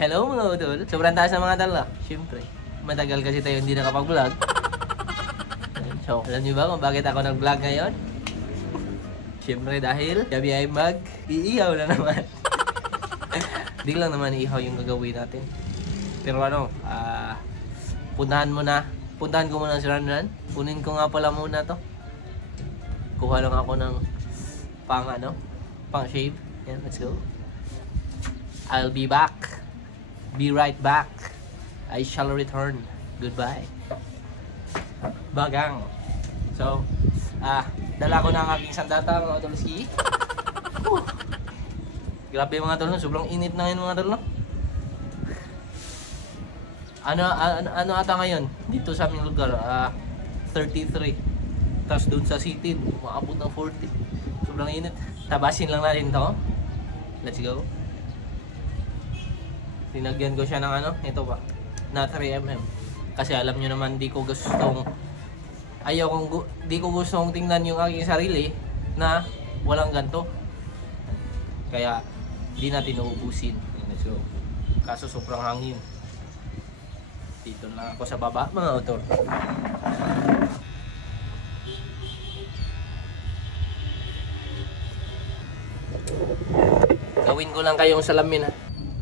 Hello mga utol. Sobrang taas ng mga tala. Siyempre, matagal kasi tayo hindi nakapag-vlog. So, alam niyo ba kung bakit ako nag-vlog ngayon? Siyempre dahil gabi ay mag-iihaw na naman. Hindi lang naman iihaw yung gagawin natin. Pero ano, puntahan ko muna si Ranran. Kunin ko nga pala muna to. Kuha lang ako ng pang shave. Yan, let's go. I'll be back. Be right back. I shall return. Goodbye. Bagang. So, dala ko na ang aking sandata mga tolski. Grabe mga tol, sobrang init na ngayon mga tol. Ano ata ngayon dito sa aming lugar? 33. Tapos doon sa city, maabot ng 40. Sobrang init. Tabasin lang natin to. Let's go. Tinagyan ko siya ng ito pa, na 3mm. Kasi alam nyo naman, di ko gustong tingnan yung aking sarili na walang ganto. Kaya di natin uubusin. So, kaso sobrang hangin. Dito lang ako sa baba mga utol. Gawin ko lang kayong salamin ha.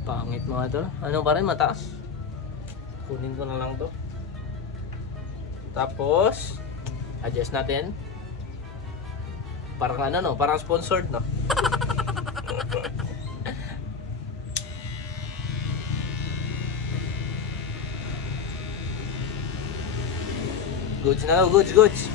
Pangit mga tol. Ano pa rin, mataas. Kunin ko na lang to. Tapos adjust natin. Parang parang sponsored no. Goods na, goods.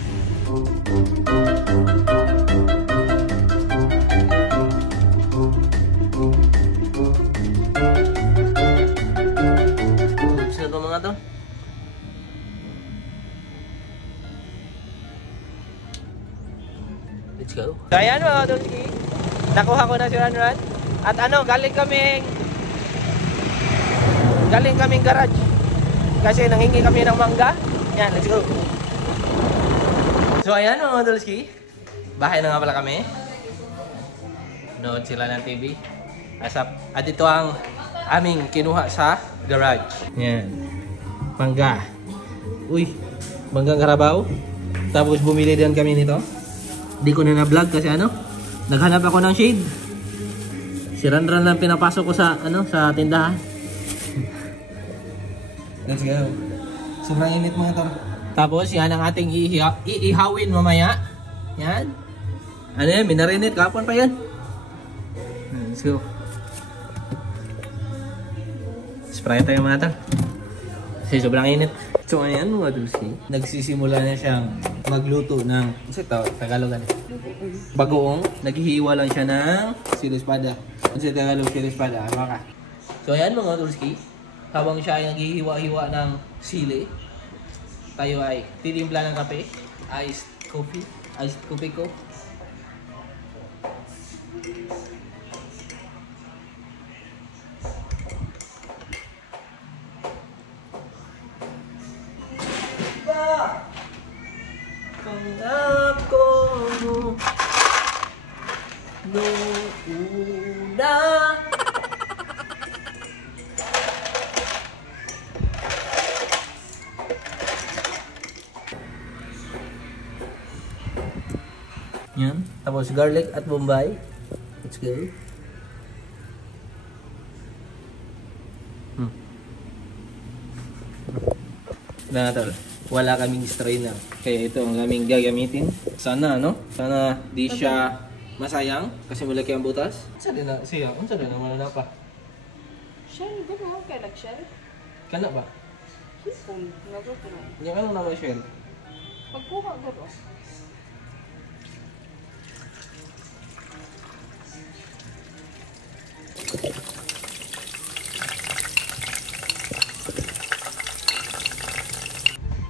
Let's go. So ayan mga tolski, nakuha ko na si Ranran. At galing kaming garage. Kasi nanghingi kami ng mangga. Yan, let's go. So ayan mga tolski, bahay na nga pala kami. Nood sila ng TV. At ito ang aming kinuha sa garage. Yan, mangga. Uy, manggang Carabao. Tapos bumili din kami nito. Hindi ko na na-vlog kasi naghanap ako ng shade. Si Ranran lang pinapasok ko sa sa tindahan. Let's go. Sobrang init mga tol. Tapos yan ang ating iihawin mamaya. Yan. Yan, minarinit kapon pa yan. Let's go. Spray tayo mga tol. Kasi sobrang init. So ayan mga tolski, nagsisimula na siyang magluto ng Tagalog bagoong. Naghihiwa lang siya ng sili-espada. Sa Tagalog sili-espada, baka. So ayan mga tolski, habang siya ay naghihiwa-hiwa ng sili, tayo ay titimpla ng kape, iced coffee ko. Pangako mo noong una. Yan. Tapos garlic at bombay. Let's go. Natal. Wala kaming strainer. Kaya ito ang aming gagamitin. Sana sana di siya masayang kasi malaki ang butas. Unsa din na siya? Unsa din naman na pa? Shell, di ba? Kaya nag-shell? Kana ba? Hipon. Nagapuro. Yung na ba shell? Pagkuha ko ba?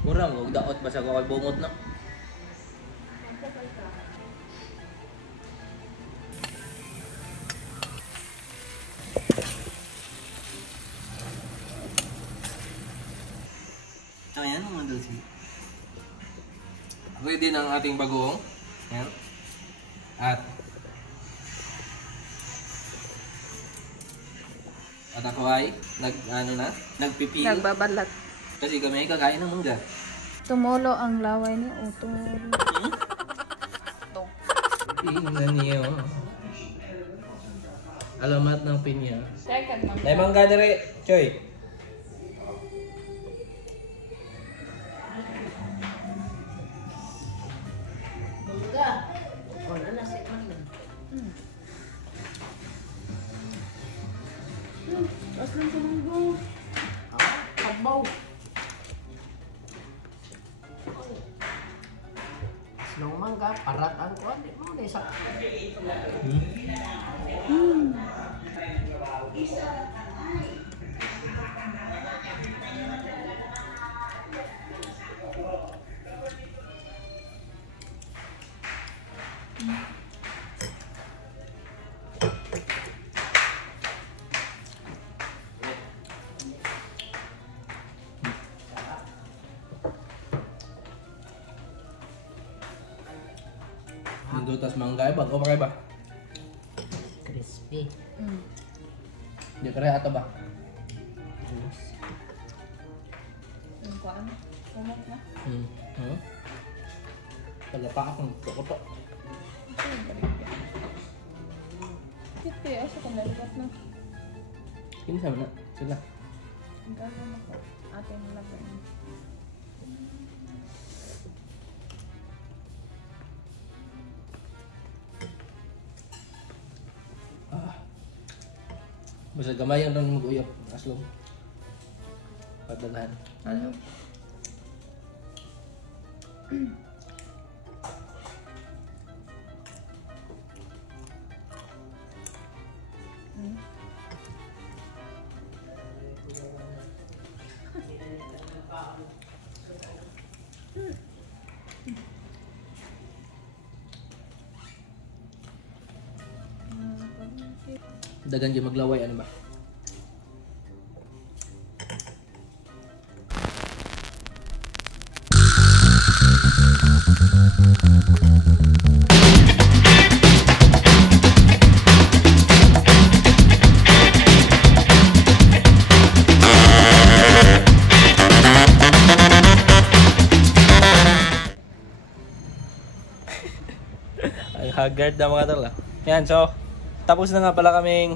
Murang, huwag daot basta ko kay bungot na. So ayan mga dulce. Ready na ang ating bagoong. Ayan. At At ako ay nagpipi. Nagbabalat. Kasi kami ay kakain ng mangga. Tumulo ang laway ni Utol. Tingnan niyo. Alamat ng pinya. Second, ma'am. Nay mangga dire, Choy. Mangga. Oh, nasa mangga. Aslan sa manggo. Kabaw. Nung mangga, parat ang kuwan. Di mo na isa. Mundo tas mangga ay ba? O makay ba? Crispy. Di kaya ato ba? Yung kuwan. Kumot na. Palapa akong tukoto. Kiti, asa ka nalikat na. Kinsa man na? Sila. Ang gano'n na po. Ating nalagay. Basta gamay ang lang mag-uyap. Aslong. Pagdagahan. Ano? Dagan dyan maglaway, ano ba? Ang haggard na mga tala. Yan, so tapos na nga pala kaming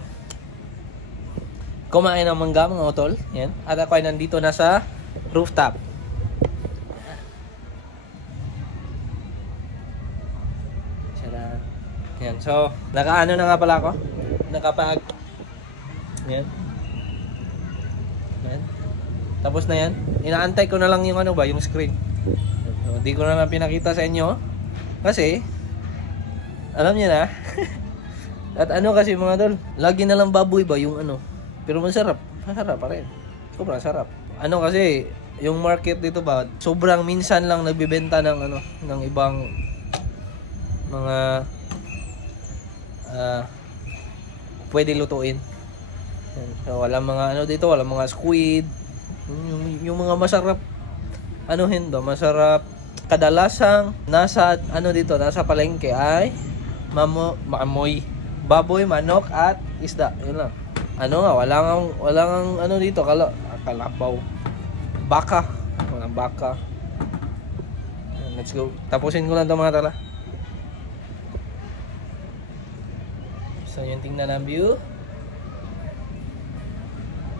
kumain ng mangga mga utol. Yan. At ako ay nandito na sa rooftop. Tara. Yan. So, nakaano na nga pala ako. Nakapag yan. Yan. Tapos na yan. Inaantay ko na lang yung ano ba, yung screen. So, di ko na lang pinakita sa inyo. Kasi alam niyo na. At ano kasi mga tol, lagi na lang baboy ba yung ano. Pero masarap. Masarap pa rin. Sobrang sarap. Ano kasi, yung market dito ba, sobrang minsan lang nagbebenta ng ano, ng ibang mga pwede lutuin. So, walang mga ano dito, walang mga squid. Yung mga masarap anuhin do, masarap. Kadalasang nasa ano dito, nasa palengke ay maamoy baboy, manok at isda. Yun lang. Ano nga, walang ano dito, kalabaw. Baka. Walang baka. Let's go. Tapusin ko lang ito mga tala. So, yung tingnan ang view.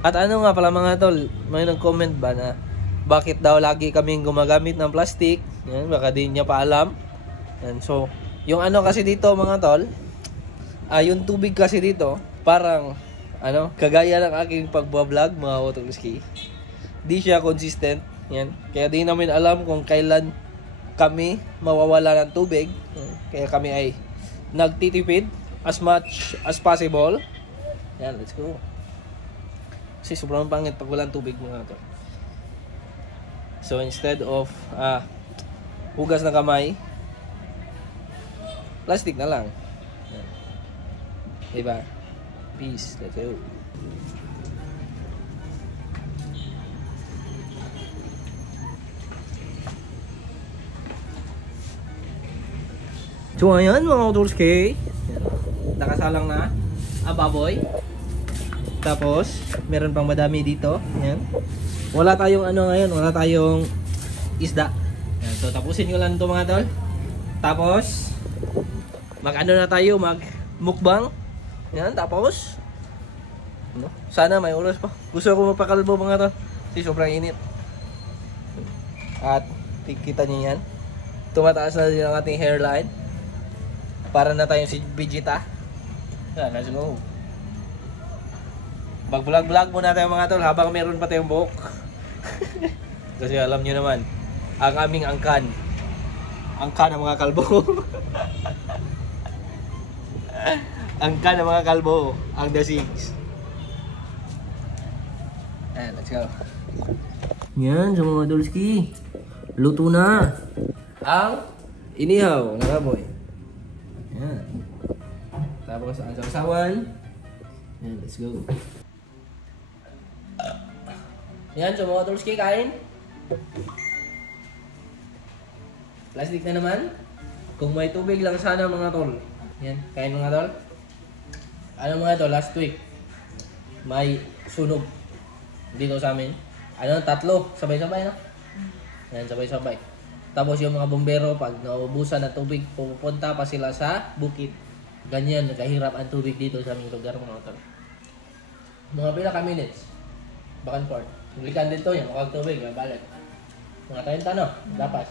At ano nga pala mga tol, may nag-comment ba na bakit daw lagi kaming gumagamit ng plastic? Yan, baka di niya pa alam. Yan, so, yung ano kasi dito mga tol, yung tubig kasi dito, parang, ano, kagaya ng aking pagbablog, mga Otolski. Di siya consistent. Yan. Kaya di namin alam kung kailan kami mawawala ng tubig. Kaya kami ay nagtitipid as much as possible. Yan, let's go. Kasi sobrang pangit pag walang tubig mga tol. So, instead of hugas na kamay, plastic na lang. Diba? Peace. Let's go. So, ayan mga Otolski. Nakasalang na. Baboy. Tapos, meron pang madami dito. Yan. Wala tayong ano ngayon, wala tayong isda. Yan. So, tapusin ko lang ito mga tol. Tapos, mag-ano na tayo, mag-mukbang. Yan, tapos, ano? Sana may oras pa. Gusto ko magpakalbo mga tol. Kasi sobrang init. At, kita niyo yan. Tumataas na din ang ating hairline. Para na tayong si Vegeta. Yan, let's go. Mag-vlog-vlog muna tayo mga tol habang meron pa tayong buhok. Kasi alam nyo naman, ang aming angkan ng mga kalbo. Angkan ng mga kalbo, ang The Six. Ayan, let's go. Yan, sa mga dolski. Luto na ang inihaw ng baboy. Yan. Tapos ang sausawan. Yan, let's go. Yan, so mga tolski, kain. Plastic na naman. Kung may tubig lang sana mga tol. Yan, kain mga tol. Ano mga tol, last week, may sunog dito sa amin. Ano, 3, sabay-sabay no? Yan, sabay-sabay. Tapos yung mga bombero, pag naubusan ng tubig, pupunta pa sila sa bukid. Ganyan, nagkahirap ang tubig dito sa aming lugar mga tol. Mga pila ka minutes. Back and forth. Bulikan dito yan, makag tubig, balik. Mga 30 no? Dapat.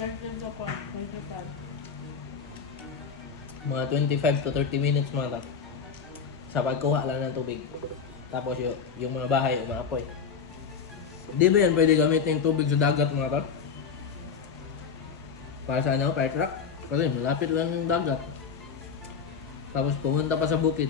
30 ko po. 25. Mga 25 to 30 minutes mga tol. Sa pagkuha lang ng tubig. Tapos yung mga bahay umaapoy. Di ba yan pwede gamitin yung tubig sa dagat mga tol? Para sa ano? Fire truck? Kasi malapit lang yung dagat. Tapos pumunta pa sa bukid.